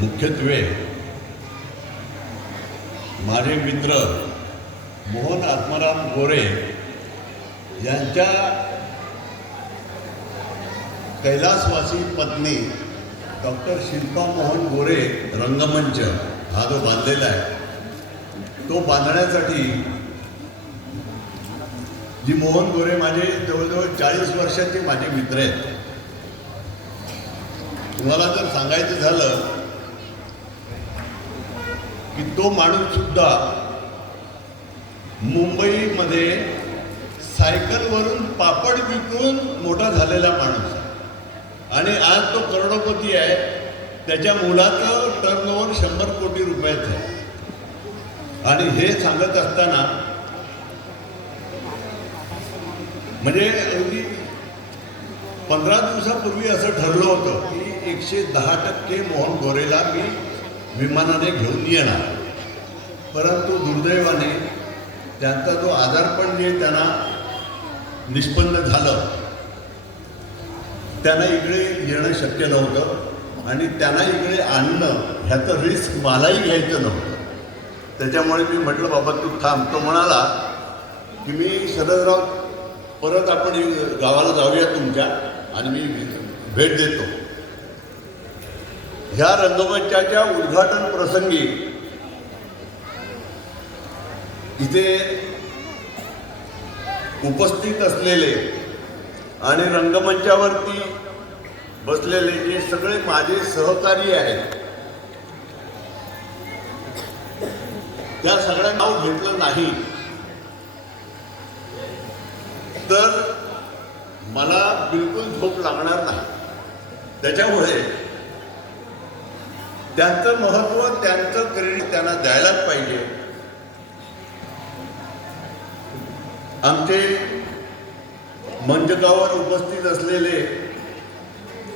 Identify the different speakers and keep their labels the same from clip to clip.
Speaker 1: मुख्यत्वे माझे मित्र मोहन आत्माराम गोरे यांच्या कैलासवासी पत्नी डॉक्टर शिल्पा मोहन गोरे रंगमंच हा जो बांधलेला आहे तो बांधण्यासाठी जी मोहन गोरे माझे जवळजवळ चाळीस वर्षाचे माझे मित्र आहेत. तुम्हाला जर सांगायचं झालं की तो माणूस सुद्धा मुंबईमध्ये सायकलवरून पापड विकून मोठा झालेला माणूस आणि आज तो करोडोपती आहे. त्याच्या मुलाचं टर्नओव्हर शंभर कोटी रुपयाचं आहे. आणि हे सांगत असताना म्हणजे अगदी पंधरा दिवसापूर्वी असं ठरलं होतं की एकशे दहा टक्के मोहन गोरेला मी विमानाने घेऊन येणार. परंतु दुर्दैवाने त्यांचा जो आजारपण जे त्यांना निष्पन्न झालं त्यांना इकडे येणं शक्य नव्हतं आणि त्यांना इकडे आणणं ह्याचं रिस्क मलाही घ्यायचं नव्हतं. त्याच्यामुळे मी म्हटलं बाबा तू थांब. तो म्हणाला की मी शरदराव परत आपण गावाला जाऊया तुमच्या आणि मी भेट देतो. ह्या रंगमंचाच्या उद्घाटन प्रसंगी इथे उपस्थित असलेले आणि रंगमंचावरती बसलेले जे सगळे माझे सहकारी आहेत त्या सगळ्या नाव घेतलं नाही. तर मला बिलकुल झोप लागणार नाही. त्याच्यामुळे त्यांचं महत्त्व त्यांचं क्रेडिट त्यांना द्यायलाच पाहिजे. आमचे मंचकावर उपस्थित असलेले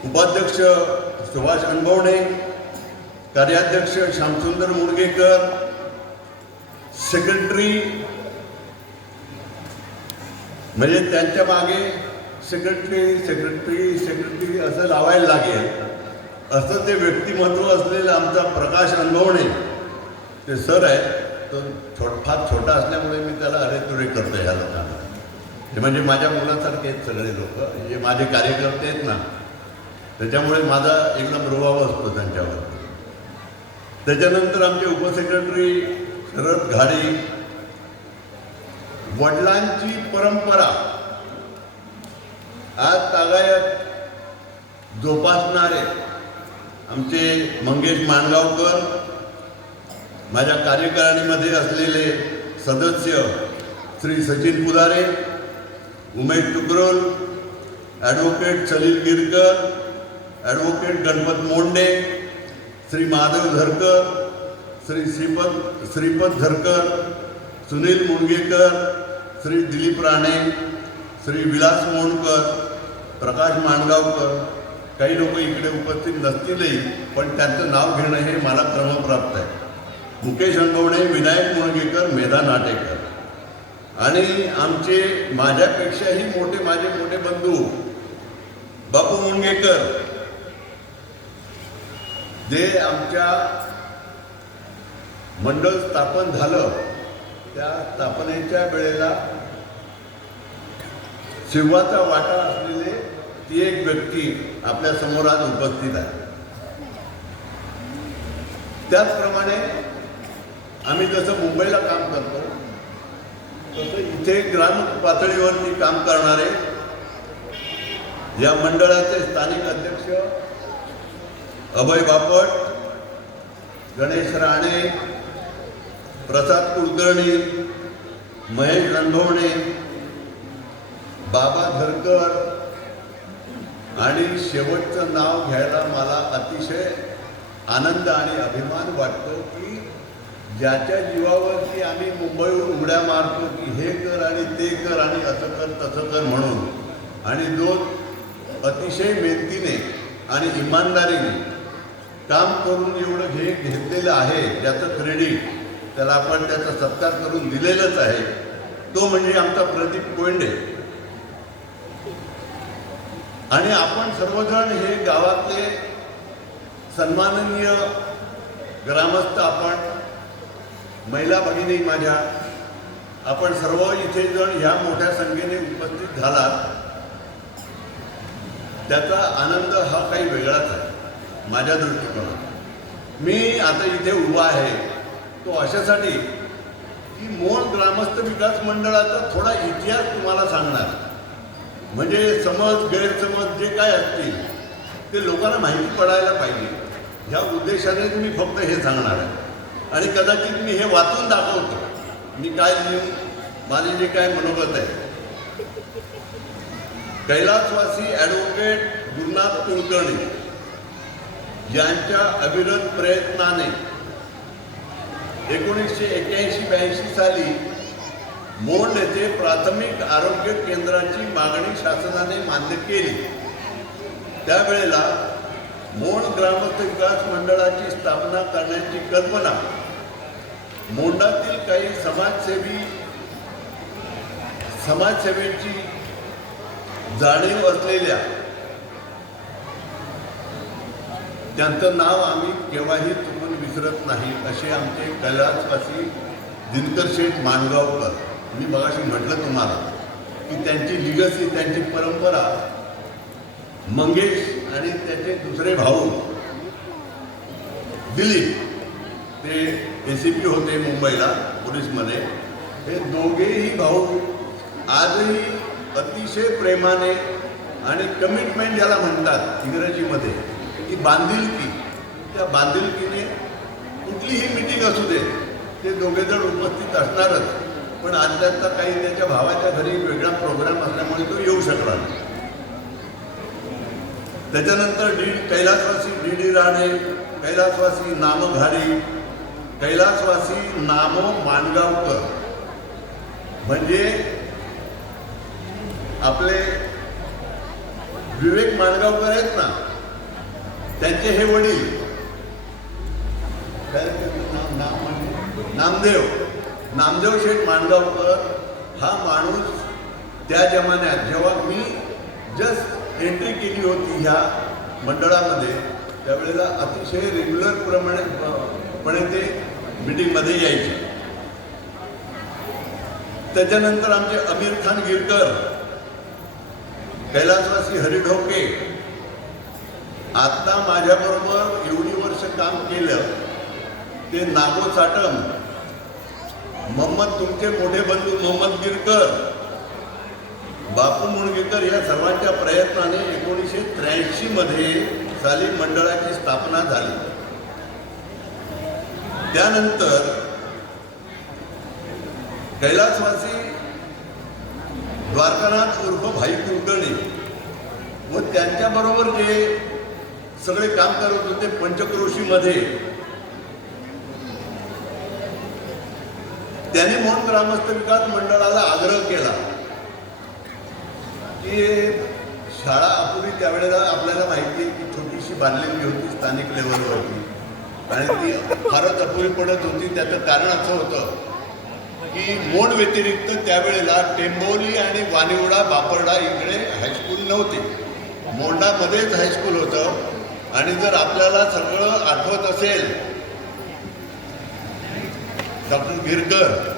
Speaker 1: उपाध्यक्ष सुभाष अनभवणे कार्याध्यक्ष श्यामसुंदर मुडगेकर सेक्रेटरी म्हणजे त्यांच्या मागे सेक्रेटरी सेक्रेटरी सेक्रेटरी असं लावायला लागेल. असं ते व्यक्तिमत्व असलेलं आमचा प्रकाश अनुभवणे ते सर आहे तो छोट फार छोटा असल्यामुळे मी त्याला अरे तुरे करतो ह्या लोकांना. हे म्हणजे माझ्या मुलासारखे आहेत सगळे लोक. जे माझे कार्यकर्ते आहेत ना. त्याच्यामुळे माझा एकदम रुबाब असतो त्यांच्यावर. त्याच्यानंतर आमचे उपसेक्रेटरी शरद घाडी वडिलांची परंपरा. आज तागायत जोपासणारे आमचे मंगेश माणगावकर माझ्या कार्यकारिणीमध्ये असलेले सदस्य श्री सचिन पुदारे उमेश टुकरोल ॲडव्होकेट सलील गिरकर ॲडव्होकेट गणपत मोंडे श्री माधव झरकर श्री श्रीपद श्रीपद झरकर सुनील मुणगेकर श्री दिलीप राणे श्री विलास मोणकर प्रकाश माणगावकर काही लोक इकडे उपस्थित नसतीलही पण त्यांचं नाव घेणं हे मला क्रमप्राप्त आहे. मुकेश अंगवणे विनायक मुणगेकर मेधा नाटेकर. आणि आमचे माझ्यापेक्षाही मोठे माझे मोठे बंधू बापू मुणगेकर जे आमच्या मंडळ स्थापन झालं त्या स्थापनेच्या वेळेला शिवाचा वाटा असलेले ती एक व्यक्ती आपल्यासमोर आज उपस्थित आहे. त्याचप्रमाणे आम्ही जसं मुंबईला काम करतो तसं इथे ग्राम पातळीवरती काम करणारे या मंडळाचे स्थानिक अध्यक्ष अभय बापट गणेश राणे प्रसाद कुलकर्णी महेश रंधोणे बाबा धरकर आणि शेवटचं नाव घ्यायला मला अतिशय आनंद आणि अभिमान वाटतो की ज्याच्या जीवावरती आम्ही मुंबईहून उड्या मारतो की हे कर आणि ते कर आणि असं कर तसं कर म्हणून. आणि जो अतिशय मेहनतीने आणि इमानदारीने काम करून एवढं हे घेतलेलं आहे ज्याचं क्रेडिट त्याला आपण त्याचा सत्कार करून दिलेलंच आहे तो म्हणजे आमचा प्रदीप कोंडे आणि आपण सर्वजण हे गावातले सन्माननीय ग्रामस्थ आपण महिला भगिनी माझ्या आपण सर्व इथे जण ह्या मोठ्या संख्येने उपस्थित झालात. त्याचा आनंद हा काही वेगळाच आहे माझ्या दृष्टिकोनात मी आता इथे उभा आहे तो अशासाठी की मोल ग्रामस्थ विकास मंडळाचा थोडा इतिहास तुम्हाला सांगणार. म्हणजे समज गैरसमज जे काय असतील ते लोकांना माहिती पडायला पाहिजे. ह्या उद्देशाने मी फक्त हे सांगणार आहे. आणि कदाचित मी हे वाचून दाखवतो. मी काय लिहून माझे जे काय मनोगत आहे. कैलासवासी ॲडव्होकेट गुरुनाथ कुलकर्णी यांच्या अविरत प्रयत्नाने एकोणीसशे एक्क्याऐंशी ब्याऐंशी साली मोड येथे प्राथमिक आरोग्य केंद्राची मागणी शासनाने मान्य केली. त्यावेळेला मोंड ग्रामस्थ विकास मंडळाची स्थापना करण्याची कल्पना मोंडातील काही समाजसेवी समाजसेवेची जाणीव असलेल्या त्यांचं नाव आम्ही केव्हाही चुकून विसरत नाही असे आमचे कैलासवासी दिनकर शेठ माणगावकर मी मगाशी म्हटलं तुम्हाला की त्यांची लिगसी त्यांची परंपरा मंगेश आणि त्याचे दुसरे भाऊ दिलीप ते ए सी पी होते मुंबईला पोलीसमध्ये हे दोघेही भाऊ आजही अतिशय प्रेमाने आणि कमिटमेंट ज्याला म्हणतात इंग्रजीमध्ये की बांधिलकी त्या बांधिलकीने कुठलीही मिटिंग असू दे ते दोघेजण उपस्थित असणारच. पण आज काही त्याच्या भावाच्या घरी वेगळा प्रोग्राम असल्यामुळे तो येऊ शकला नाही. त्याच्यानंतर डी कैलासवासी डी डी राणे कैलासवासी नामधारी कैलासवासी नाम माणगावकर. म्हणजे आपले विवेक माणगावकर आहेत ना त्यांचे हे वडील. म्हणजे? नामदेव. नामदेव शेठ मांडगावकर हा माणूस त्या जमान्यात जेव्हा मी जस्ट एंट्री केली होती ह्या मंडळामध्ये त्यावेळेला अतिशय रेग्युलर प्रमाणे पणे ते मिटिंगमध्ये यायचे. त्याच्यानंतर आमचे अमीर खान गिरकर कैलासवासी हरिढोके आता माझ्याबरोबर एवढी वर्ष काम केलं ते नागो चाटम मोहम्मद तुमचे मोठे बंधू मोहम्मद गिरकर बापू मुणगेकर या सर्वांच्या प्रयत्नाने एकोणीसशे त्र्याऐंशी मध्ये साली मंडळाची स्थापना झाली. त्यानंतर कैलासवासी द्वारकानाथ उर्फ भाई कुलकर्णी व त्यांच्याबरोबर जे सगळे काम करत होते पंचक्रोशीमध्ये त्यांनी म्हणून ग्रामस्थ विकास मंडळाला आग्रह केला की शाळा अपुरी त्यावेळेला आपल्याला माहिती आहे की छोटीशी बांधलेली होती स्थानिक लेवलवरती आणि ती फारच अपुरी पडत होती. त्याचं कारण असं होतं की मोड व्यतिरिक्त त्यावेळेला टेंबोली आणि वानिवडा बापरडा इकडे हायस्कूल नव्हते. मोंडामध्येच हायस्कूल होतं. आणि जर आपल्याला सगळं आठवत असेल डॉक्टर गिरकर.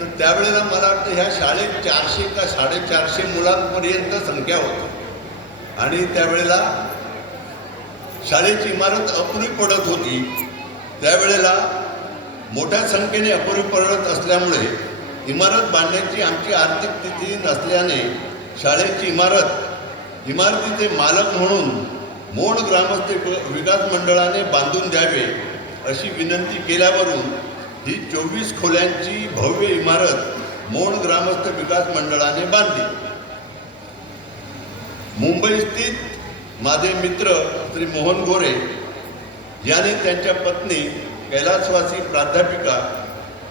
Speaker 1: तर त्यावेळेला मला वाटतं ह्या शाळेत चारशे का साडेचारशे मुलांपर्यंत संख्या होती. आणि त्यावेळेला शाळेची इमारत अपुरी पडत होती. त्यावेळेला मोठ्या संख्येने अपुरी पडत असल्यामुळे इमारत बांधण्याची आमची आर्थिक स्थिती नसल्याने शाळेची इमारत इमारतीचे मालक म्हणून मोड ग्रामस्थ विकास मंडळाने बांधून द्यावे अशी विनंती केल्यावरून ही चोवीस खोल्यांची भव्य इमारत मोड ग्रामस्थ विकास मंडळाने बांधली. मुंबई स्थित माझे मित्र श्री मोहन गोरे यांनी त्यांच्या पत्नी कैलासवासी प्राध्यापिका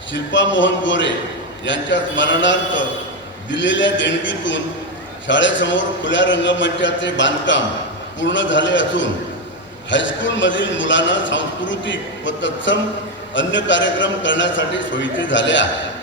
Speaker 1: शिल्पा मोहन गोरे यांच्या स्मरणार्थ दिलेल्या देणगीतून शाळेसमोर खुल्या रंगमंचाचे बांधकाम पूर्ण झाले असून हायस्कूलमधील मुलांना सांस्कृतिक व तत्सम अन्य कार्यक्रम करण्यासाठी सोयीचे झाले आहे.